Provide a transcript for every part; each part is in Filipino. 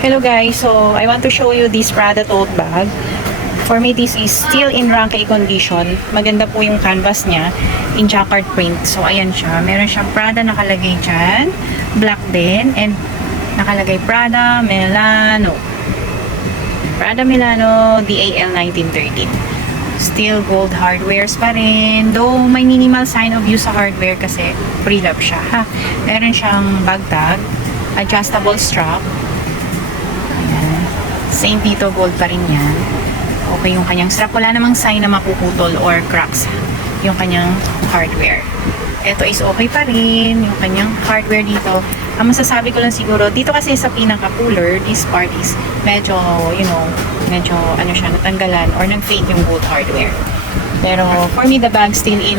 Hello guys, so I want to show you this Prada tote bag. For me, this is still in rank A condition. Maganda po yung canvas niya in jacquard print. So ayan siya, meron siyang Prada nakalagay dyan, black din, and nakalagay Prada Milano. Prada Milano DAL 1913. Still gold hardwares pa rin. Though may minimal sign of use sa hardware kasi pre-love siya. Ha? Meron siyang bag tag, adjustable strap. Ayan. Same dito, gold pa rin yan. Okay yung kanyang strap. Wala namang sign na mapuputol or cracks yung kanyang hardware. Ito is okay pa rin. Yung kanyang hardware dito. Ang masasabi ko lang siguro, dito kasi sa pinaka-cooler, this part is medyo, medyo ano siya, natanggalan or nag-fade yung gold hardware. Pero for me, the bag still in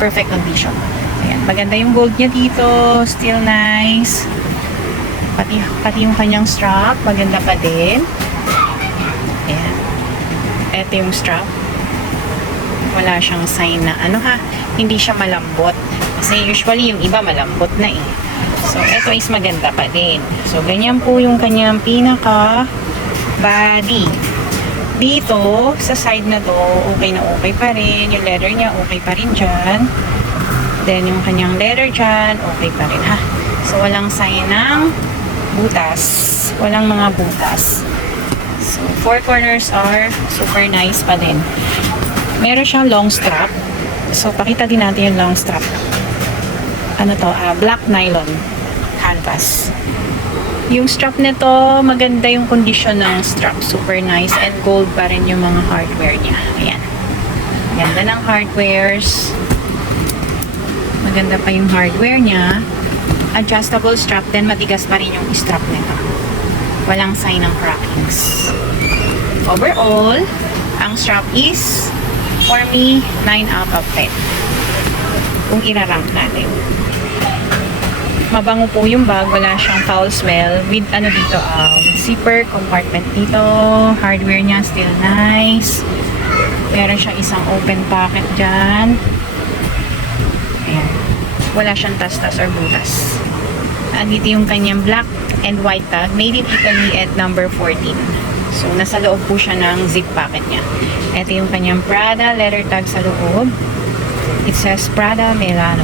perfect condition. Ayan, maganda yung gold niya dito. Still nice. Pati yung kanyang strap, maganda pa din. Ayan. Ito yung strap. Wala siyang sign na hindi siya malambot. Kasi usually yung iba malambot na eh. So, ito is maganda pa din. So, ganyan po yung kanyang pinaka body. Dito, sa side na to, okay na okay pa rin. Yung leather niya, okay pa rin dyan. Then, yung kanyang leather dyan, okay pa rin ha. So, walang sign ng butas. Walang mga butas. So, four corners are super nice pa din. Meron siyang long strap. So, pakita din natin yung long strap. Black nylon canvas. Yung strap nito, maganda yung condition ng strap. Super nice and gold pa rin yung mga hardware niya. Ayan. Ganda ng hardwares. Maganda pa yung hardware niya. Adjustable strap, then matigas pa rin yung strap nito. Walang sign ng crackings. Overall, ang strap is, for me, 9 out of 10. Kung irarank natin. Mabango po yung bag, wala siyang foul smell with dito, zipper compartment dito. Hardware niya still nice. Meron siyang isang open pocket dyan. Ayan. Wala siyang tas-tas or butas. Dito yung kanyang black and white tag, made in Italy at number 14. So, nasa loob po siya ng zip pocket niya. Ito yung kanyang Prada leather tag sa loob. It says Prada Milano.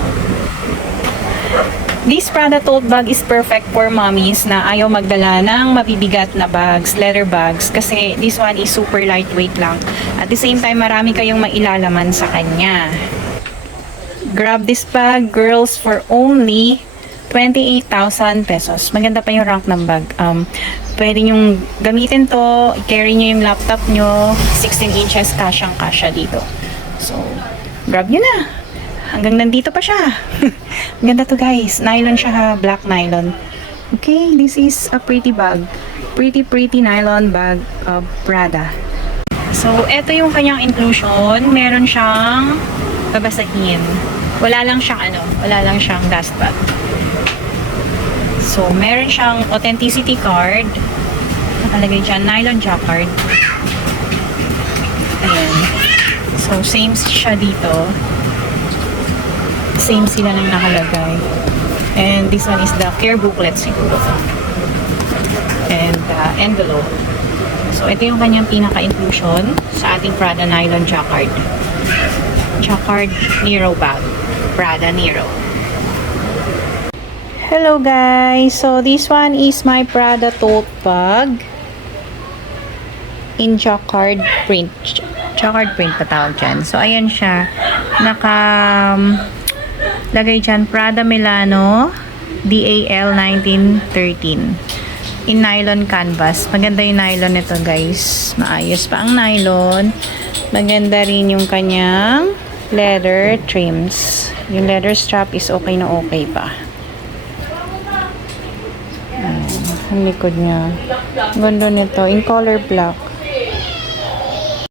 This Prada tote bag is perfect for mommies na ayaw magdala ng mabibigat na bags, leather bags, kasi this one is super lightweight lang. At the same time, marami kayong mailalaman sa kanya. Grab this bag, girls, for only 28,000 pesos. Maganda pa yung rank ng bag. Pwede nyong gamitin to, carry nyo yung laptop nyo, 16 inches, kasyang-kasya dito. So, grab nyo na. Hanggang nandito pa siya. Ganda to guys. Nylon siya ha. Black nylon. Okay, this is a pretty bag. Pretty nylon bag of Prada. So, ito yung kanyang inclusion. Meron siyang babasahin. Wala lang siyang dust bag. So, meron siyang authenticity card. Nakalagay dyan, nylon jacquard. Ayan. So, same siya dito. Same sila nang nakalagay. And this one is the care booklet siguro. And envelope. So, ito yung kanyang pinaka-inclusion sa ating Prada nylon jacquard. Jacquard Nero bag. Prada Nero. Hello guys! So, this one is my Prada tote bag in jacquard print. Jacquard print patawag dyan. So, ayan siya. Lagay dyan, Prada Milano DAL 1913 in nylon canvas. Maganda yung nylon nito guys. Maayos pa ang nylon. Maganda rin yung kanyang leather trims. Yung leather strap is okay na okay pa. Ang likod niya. Ganda nito. In color black.